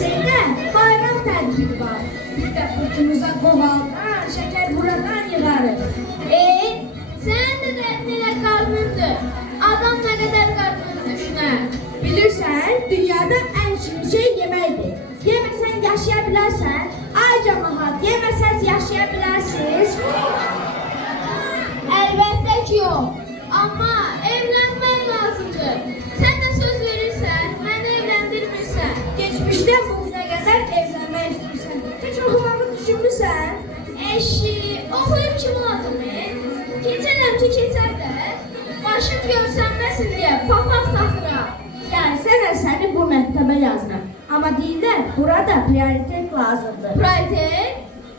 Şeyde bayram tədbiri var. Biz de fırçımıza qovaldan, şeker buradan yığarız. Sen de neler karnındır. Adam ne kadar karnını düşüner. Bilirsən, dünyada ən şirin şey yeməkdir. Yeməsən yaşaya bilərsən. Ay cəmaət, yeməsəz yaşaya bilərsiniz. Elbette ki yok. Ama evlenmen lazımdır. Sen de söz verirsen, beni evlendirmirsen. Geçmişdən bugüne qədər evlənmək istəyirsən. Heç oxumağı düşünmüsən? Okuyup kim lazımdır? Keçərəm ki keçər də. Başım görsənməsin diye papaq taxıram. Yəni sənə səni bu məktəbə yazıram. Amma deyirlər, burada prioritet lazımdır. Prioritet?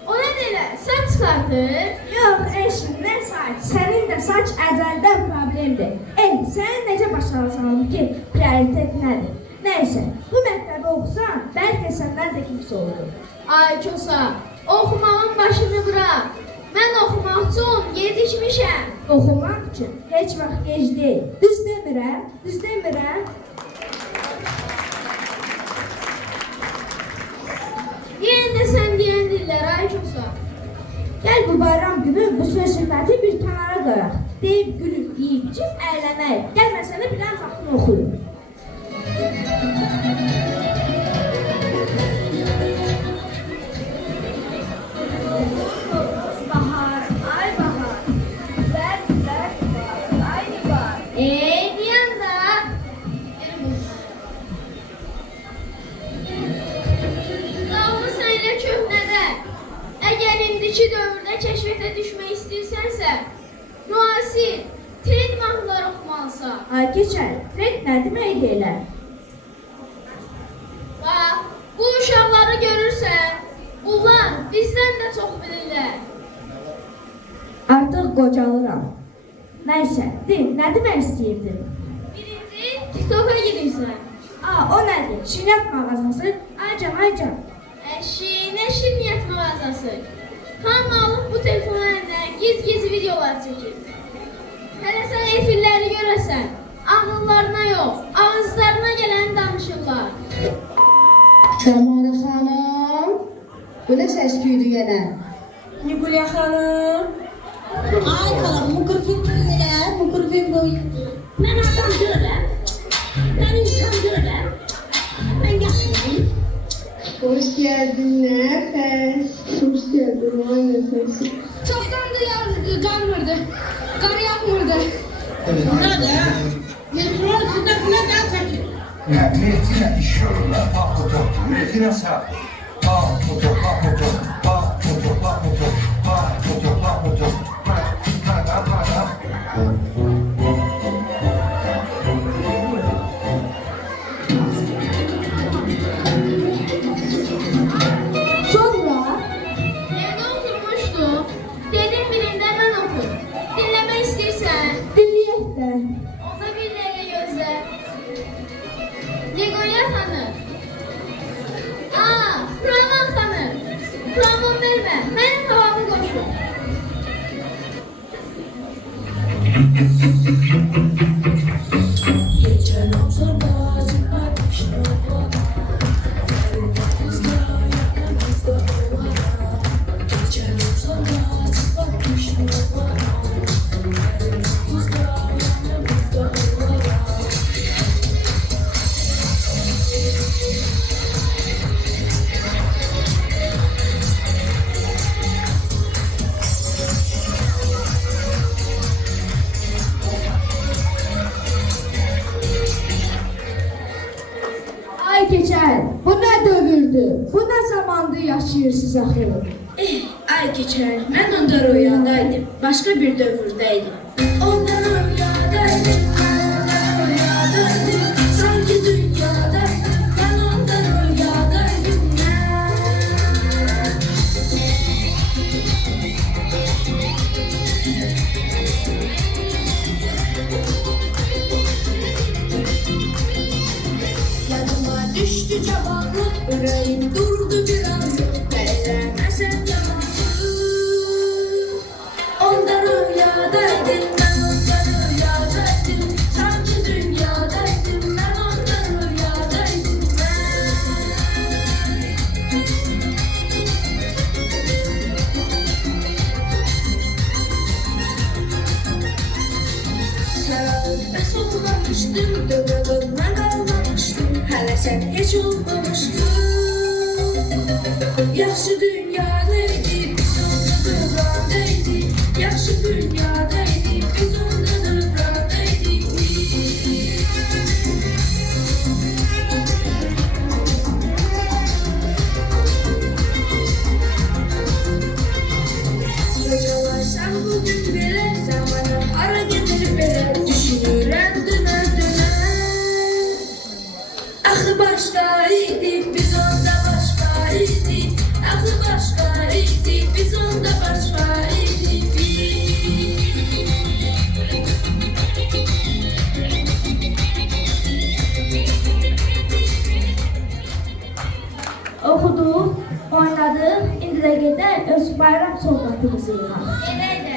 O ne deyirlər? Saç çıxartır. Yox, eşim, nə saç? Sənin də saç əzəldən problemdir. Sən necə başarasan ki, prioritet nədir? Nəysə, bu məktəbi oxusan, bəlkə səndən də kimsə olur. Ay Kosa, oxumağın başını bırak. Mən oxumaq üçün yetişmişəm. Oxumaq üçün heç vaxt gec deyil. Düz demirəm, düz demirəm. Yenə də sən deyən dillər, ay Kosa. Gəl bu bayram günü bu söhbəti bir kənara qoyaq. Deyib, gülüb, yeyib, içib, əylənək. Gəl məsələ bilən vaxtını oxuyun. Bahar, ay bahar. Güzel güzel bahar, aynı bahar. Deyən də. Qalmısan elə köhnədə. Əgər indiki dövrdə kəşfətə düşmək istəyirsənsə, müasir, trend mahnılar oxumalısan. Ay keçər, trend nə demək elə? Bax, bu uşaqları görürsən, bunlar bizdən də çox bilirlər. Artıq qocalıram. Nəysə, nə demək istəyirdin? Birinci, TikTok'a girirsən. O nədir? Şinyat mağazası? Aycan. Nə şirniyyat mağazası. Hamı alıb bu telefonu əlinə giz videolar çəkir. Hələ sən efirləri görəsən, ağıllarına yox, ağızlarına gələni danışırlar. Şamarı xanım, bu ne səs-küydü yenə? Nigulya xanım. Ay xanım, mikrofon elə, mikrofon qoy. Mən adam deyiləm. Mən insan deyiləm. Mən yaxşıyam. Hoş geldin nefes. Hoş geldin ay nefes. Çoktan da yanmırdı, kar yakmırdı. Burada, mikrofon sizdə buna da çəkir. Metinə işiyorlar, papotok, metinə sağ. Papotok, papotok, papotok, papotok, papotok, papotok, papotok. Sonra Evde oturmuştum, dedim birinde ben oku. Dinlemek istersen, dinləyək də. onda bir dəqiqə gözlə. Nigolya xanım. Praman xanım. Praman vermə, mənim havamı qoşun. Ay keçər, bu nə dövrdür? Bu nə zamandır yaşayırsınız axı? Ay keçər, mən onda rüyadaydım, başqa bir dövrdəydim. Onda rüyadaydım, mən onda rüyadaydım, sanki dünyadaydım, mən onda rüyadaydım, Yadıma düştü cavanlık, yüreğim durdu bir an, beğenmesen yalanlık. Onda rüyadaydım, ben onda rüyadaydım, sanki dünyadaydım, ben onda rüyadaydım, ben. danışdım, dövrədən mən qalmamışdım, hələ sən heç olmamışdın. Yaxşı dünyadaydı, biz onda dövrəndəydik. Yaxşı dünyadaydı, biz onda dövrəndəydik. Yocalarsan bugün belə, zamanı hara gedir belə, düşünürəm dönə. Axı başqa idi, biz onda başqa idi. Axı başqa idi, biz onda başqa idik. Oxuduq, oynadıq, indi də gedək öz bayram sohbətimizi yığaq. Gedək də.